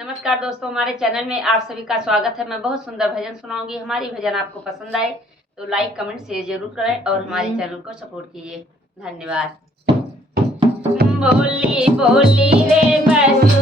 नमस्कार दोस्तों, हमारे चैनल में आप सभी का स्वागत है। मैं बहुत सुंदर भजन सुनाऊंगी। हमारी भजन आपको पसंद आए तो लाइक कमेंट शेयर जरूर करें और हमारे चैनल को सपोर्ट कीजिए। धन्यवाद। बोली बोली रे बस